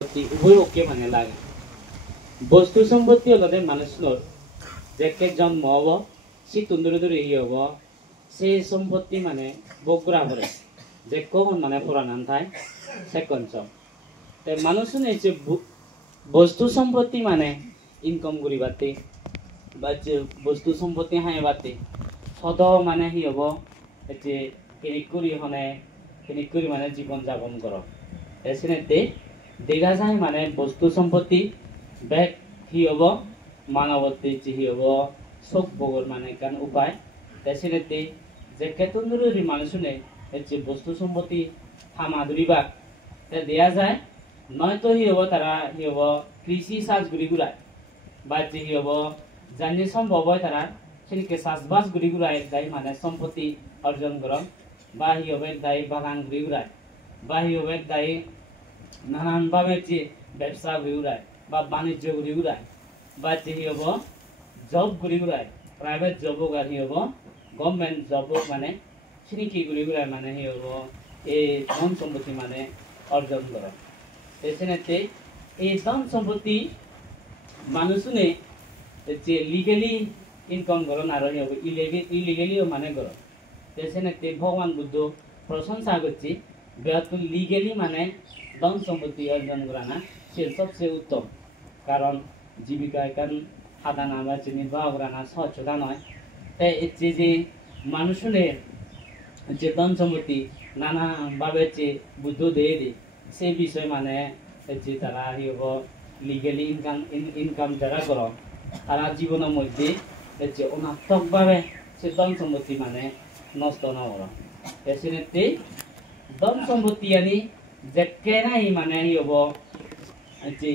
উভয় পক্ষে মানে লাগে বস্তু সম্পত্তি হলতে মানুষের যে জন্ম হব সে তুন্দরে ধরে হব সেই সম্পত্তি মানে বগুড়া করে যে কখন মানে পুরানান থাই সেকেন্ড সব তাই মানুষের যে বস্তু সম্পত্তি মানে ইনকাম করি বাতে বা যে বস্তু সম্পত্তি হাই বাতে সদ মানে হি হব যে কিনিক করি মানে জীবন যাপন কর এসিনেতে দেখা যায় মানে বস্তু সম্পত্তি বেগ হি হব মানবতী যে হি হব চোখ বগর মানে কান উপায় এসিনেতে যে কেতনদুরি মানুষনে যে বস্তু সম্পত্তি হামা ধরিবা দেয়া যায় নয়তো হি হব তারা হি হব কৃষি সাজ গুড়ি গুড়ায় বা যে হি হব জানি সম্ভব হয় তারা সেদিকে চাষবাস গুড়ি গুড়ায় তাই মানে সম্পত্তি অর্জন করন বা হি হবে তাই বাগান গুড়ি গুড়ায় বা হি হবে তাই নানানভাবে যে ব্যবসা গুড়ি গুড়ায় বা বাণিজ্য গুড়ি গুড়ায় বা যে হি হব জব গুড়ি গুড়ায় প্রাইভেট জব হোক আর হি হব গভর্নমেন্ট জব হোক মানে সেদিকে গুড়ি গুড়ায় মানে হি হব এই ধন সম্পত্তি মানে অর্জন করেন এসেনেতে এই ধন সম্পত্তি মানুষনে যে লিগেলি ইনকাম করেন আর ইলিগেলিও মানে করেন এসেনেতে ভগবান বুদ্ধ প্রশংসা করছি বৃহত্তর লিগেলি মানে ধন সম্পত্তি অর্জন করা না সে সবচেয়ে উত্তম কারণ জীবিকা কারণ সাধারণ আমরা যে নির্বাহ করা না সহজতা নয় তাই যে মানুষের যে ধন সম্পত্তি নানাভাবে যে বুদ্ধ দিয়ে দিই সেই বিষয় মানে যে তারা হব লিগেলি ইনকাম যারা কর তারা জীবনের মধ্যে যে অনাত্মকভাবে সে ধন সম্পত্তি মানে নষ্ট নকর এসে ধন সম্পত্তি আনি যে কেনাই মানে হব যে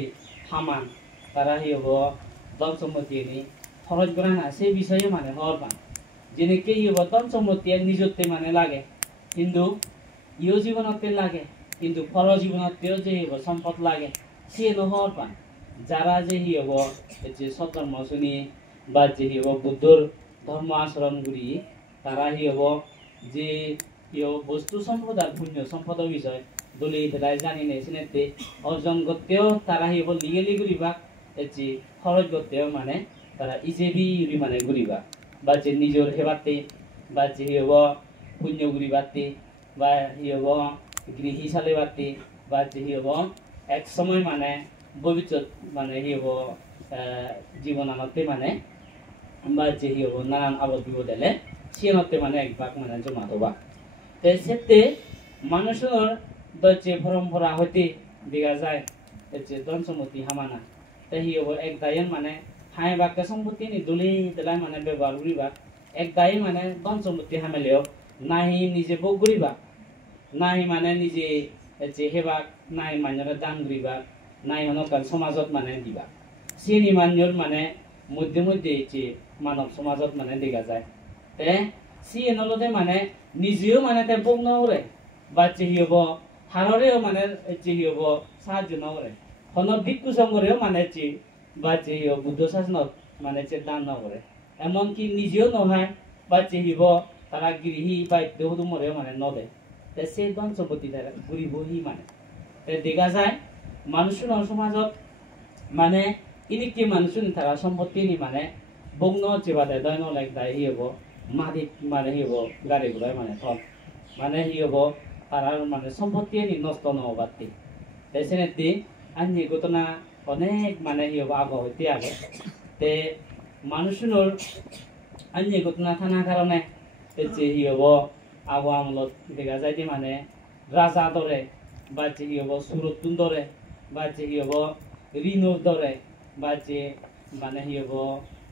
হামান তারা হব ধন সম্পত্তি আনি খরচ করা না সেই বিষয়ে মানে হওয়ার পান যেনেকে হব ধন সম্পত্তি নিজতে মানে লাগে কিন্তু ইও জীবনতে লাগে কিন্তু পর জীবনতেও যে হব সম্পদ লাগে সে নহর পান যারা যে হি হব যে সৎকর্ম শুনি বা যে হি হব বুদ্ধর ধর্ম আচরণ করি তারা হি হব যে বস্তু সম্পদ আর পুণ্য সম্পদের বিষয় দলি তাই জানি নেই সিনেতে অর্জন করতেও তারা হি হব লিগেলি করিবা যে খরচ করতেও মানে তারা ইজেবি মানে ঘুরিবা বা যে নিজের সেবাতে বা যে হি হব পুণ্য ঘুরিবাতে বা হি হব গৃহী চালিবাতে বা যে হি হব এক সময় মানে ভবিষ্যৎ মানে হি হব জীবন আনতে মানে বা যে হি হব নানান আবদ বিপদ এলে সিয়ানতে মানে এক ভাগ মানে জমা দেবা সেতে মানুষের যে পরম্পরা হইতে দেখা যায় যে ধন সম্পত্তি হামানা তাই হি হব এক দায়ন মানে হাই বাক্য সম্পত্তি নি দলি দিলাই মানে ব্যবহার করিবা এক দায়ী মানে ধন সম্পত্তি হামেলেও নাহি নিজে ভোগ করিবা নাই মানে নিজে যে হেবা নাই মান্যরা দান করিবা নাই হনকাল সমাজত মানে দিবা সিনি মান্যর মানে মধ্যে মধ্যে যে মানব সমাজত মানে দেখা যায় তে সি এনলতে মানে নিজেও মানে তে ভোগ নকৰে বা যে হব হাৰৰেও মানে যে হব সাহায্য নকৰে হন ভিক্ষু সংঘৰেও মানে যে বা যে বুদ্ধ শাসনত মানে যে দান নকৰে এমনকি নিজেও নহয় বা যে হব তারা গৃহী বা দেহদুমরেও মানে নদে সে ধন সম্পত্তি তারা ঘুরিবহি মানে দেখা যায় মানুষের সমাজত মানে ইনিকে মানুষের তারা সম্পত্তি নি মানে বগ্ন চেবাদে দয় নলাইক দায় হি হব মাদিক মানে হি হব গাড়ি ঘোড়ায় মানে থন মানে হি হব তারা মানে সম্পত্তি নি নষ্ট নহবাতি সেনেতে আনি ঘটনা অনেক মানে হি হব আগ হইতে আগে তে মানুষের আনি ঘটনা থানার কারণে যে হি হব আগো আমলত দেখা যায় যে মানে রাজা দরে বা যে হি হব সুরতুন দরে বা যে হি হব ঋণর দরে বা যে মানে হি হব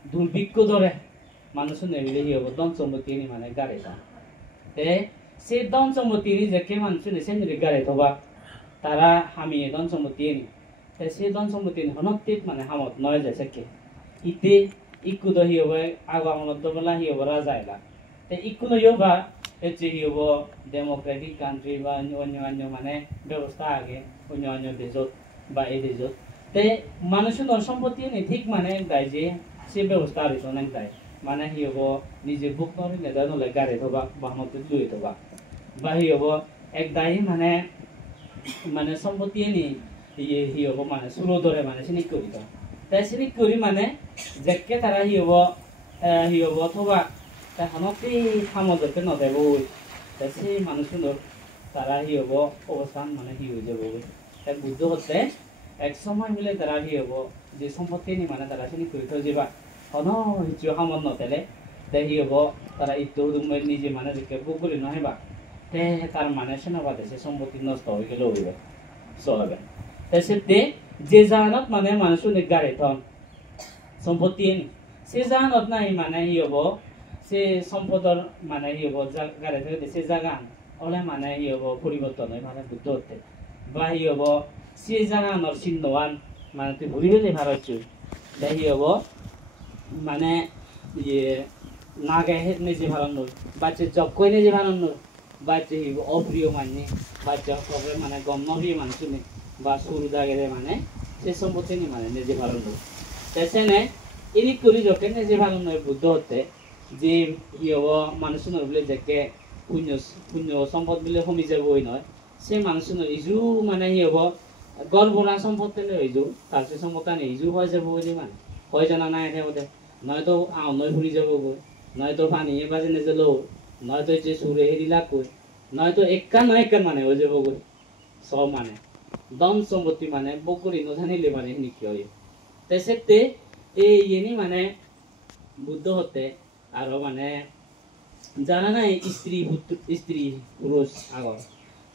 দুর্ভিক্ষ দরে মানুষের নেমিলে হি হব ধন সম্পত্তি মানে গাড়ি যা তে সে ধন সম্পত্তি যে কে মানুষের সেমনি গাড়ি থবা তারা হামি ধন সম্পত্তি তে সে ধন সম্পত্তি হনক্তিক মানে হামত নয় যাচ্ছে কে ইতে ইকুদ হি হব আগো আমলত দবলা হি হব রাজা এলা ইকুনো ইয়োবা যে হি হব ডেমোক্রেটিক কান্ট্রি বা অন্য মানে ব্যবস্থা আগে অন্য দেশত বা এই দেশত তে মানুষের সম্পত্তি নেই ঠিক মানে দায় যে সে ব্যবস্থা আর অনেক দায় মানে হি হব নিজে বুক নরে নেদা নলে গাড়ি থবা বাহনতে লুই থবা বা হি হব এক দায়ী মানে মানে সম্পত্তি নি হি হব মানে চুলো ধরে মানে চিনিক করি তাই চিনিক করি মানে যেকে তারা হি হব অথবা তাই হনতে সামদরকে নদেব তাই সেই মানুষগুলোর তারা হি হব অবস্থান মানে হি হয়ে যাব তাই বুদ্ধ হতে এক সময় মিলে তারা হি হব যে সম্পত্তি নি মানে তারা চিনিক করি থৈ যাবা হন হিচু সামদ নতেলে তাই হি হব তারা ইটো নিজে মানে যেকে বগুলি নহবা তে তার মানে সেনাবাদে সে সম্পত্তি নষ্ট হয়ে গেলে হইবে চলবে তাই যে জাহানত মানে মানুষ গাড়ি থন সম্পত্তি সে জাহানত নাই মানে হি হব সে সম্পদর মানে হি হব গাড়ি থেকে সে জাগান ওলে মানে হি হব পরিবর্তন হয় মানে বুদ্ধ হতে বা হি হব সে জাগানর চিহ্নওয়ান মানে তুই ভুলি গেলে ভারতছু তাই হি হব মানে ইয়ে না গায়ে নিজে ভাড়ানো বাচ্চা জব করে নিজে ভাড়ানো বাচ্চা হি অপ্রিয় মানে বাচ্চা সবে মানে গম নপ্রিয় মানুষ বা শুরু দাগে মানে সে সম্পত্তি নি মানে নিজে ভাড়ানো তাই ইনি করি যখন নিজে ভাড়ানো বুদ্ধ হতে যে ই হব মানুষ বলে যাকে পুণ্য পুণ্য সম্পদ বলে কমি যাব নয় সে মানুষ ইজু মানে ই হব গর্বনা সম্পত্তি ইজু তার সে সম্পদ ইজু হয়ে যাব মানে হয় জানা নাই বোধে নয়তো নয় ফুরি যাব গৈ নয়তো পানীয়ে বাজে নেজেলো নয়তো যে সুরে হেরিলা কই নয়তো একান মানে হয়ে যাব গৈ সব মানে দম সম্পত্তি মানে বকরি নজানিলে মানে নিকি হয় তাই সেতে এই ইনি মানে বুদ্ধ হতে আরো মানে জানা নাই স্ত্রী পুরুষ আগর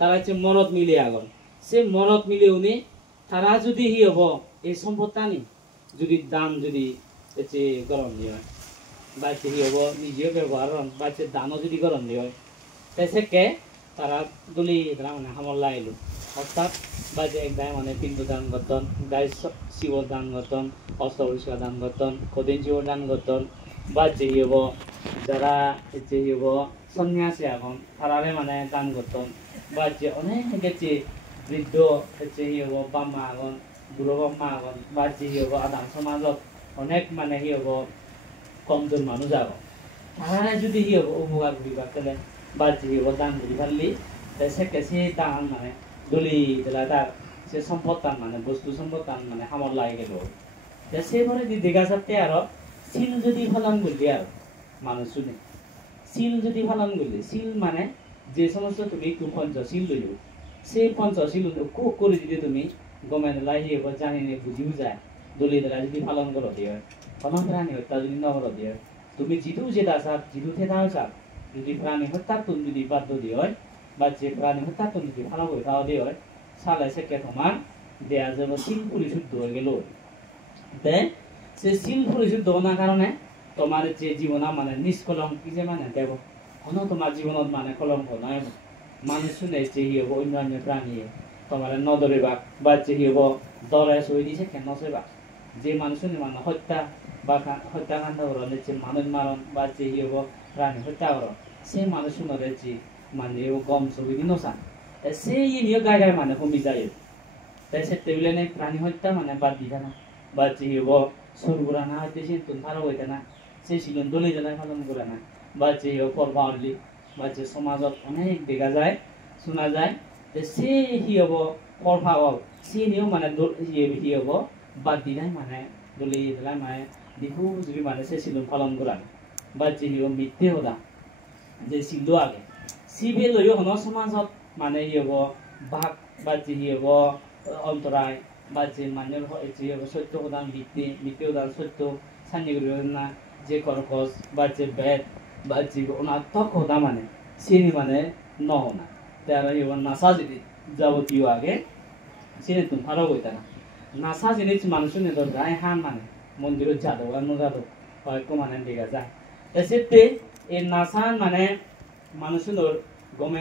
তারা হচ্ছে মরদ মিলে আগর সে মরদ মিলে উনি তারা যদি হি হব এই সম্পদটা নি যদি দান যদি হচ্ছে গরম দিয়ে হয় বা হি হব নিজেও ব্যবহার বা দানও যদি গরম দিয়ে হয় তাই সেকে তারা দলি তারা মানে হামলা এলো অর্থাৎ বা যে একদায় মানে পিণ্ড দান গতন গায়ে শিব দান গতন অস্ত্র পরিষ্কার দান গতন কদিন জীব দান গতন বা যে হব যারা যে হব সন্ন্যাসী এখন তারারে মানে দান গতন বা যে অনেক গেছে বৃদ্ধ হচ্ছে হি হব বাম্মা আগন বুড়ো বাম্মা আগন বা যে হব আদান সমাজত অনেক মানে হি হব কমজন মানুষ আগন তারা যদি হি হব উপকার করিবা তাহলে বা যে হব দান করি পারলি তাই সেকে সে দান মানে দলি দিলা তার সে সম্পদ তান মানে বস্তু সম্পদ তান মানে হামর লাগে গেল সেইভাবে যদি দেখা যাতে আরো সিল যদি ফলন করলি আর মানুষ শুনে সিল যদি ফলন করলি সিল মানে যে সমস্ত তুমি একটু পঞ্চশীল লইও সেই পঞ্চশীল করে যদি তুমি গমে লাই জানি নে বুঝিও যায় দলি দিলা যদি পালন করো দিয়ে ফলন প্রাণী হত্যা যদি নকর দিয়ে তুমি যিটো যেটা চাপ যিটো থেতা চাপ যদি প্রাণী হত্যা তুমি যদি বাধ্য দিয়ে হয় বা যে প্রাণী হত্যা তুমি যদি ভালো করে খাওয়া দিয়ে হয় সালে সেকে তোমার দেয়া যাব সিল পরিশুদ্ধ হয়ে গেল সে সিল পরিশুদ্ধ হওয়ার কারণে তোমার যে জীবন মানে নিষ্কলঙ্কি যে মানে দেব কোনো তোমার জীবনত মানে কলঙ্ক নয় মানুষ শুনে যে হি হব অন্যান্য প্রাণী তোমার নদরেবা বা যে হি হব দলে সই দিছে কেন নচেবা যে মানুষ মানে হত্যা বা হত্যাকাণ্ড করলে যে মানুষ মারণ বা যে হি হব প্রাণী হত্যা করো সেই মানুষ শুনে যে মানে গম ছবি দি নচান সেই ইনিও গায়ে গায়ে মানে কমি যায় তাই সে টেবিলে প্রাণী হত্যা মানে বাদ দিতে না বা যে হব সরগুড়া না হইতে সে তুন ভালো হইতে না সে সিজন দলি জ্বালায় পালন করে না বা যে পর্বা হলি বা যে সমাজত অনেক দেখা যায় শোনা যায় যে সে হি হব পর্বা সে নিয়েও মানে হি হব বাদ দিলাই মানে দলি জ্বালায় মানে দেখু যদি মানে সে সিজন পালন করা বা যে হি মিথ্যে হদা যে সিদ্ধ আগে সিবে লইও হন সমাজত মানে হি হব ভাগ বা যে হি হব অন্তরায় বা যে মান্যর যে সত্য প্রদান মিথ্যে প্রদান সত্য সান্নি না যে কর্কশ বা যে বেদ বা যে অনাত্মক হতা মানে সিনি মানে নহনা তারা এবার নাসা জিনিস যাবতীয় আগে সিনে তুমি ভালো বইতা না নাসা জিনিস মানুষের নেদর গায়ে হান মানে মন্দিরের যাদব আর যাদব হয়তো মানে দেখা যায় এসেতে এই নাসান মানে মানুষের গমে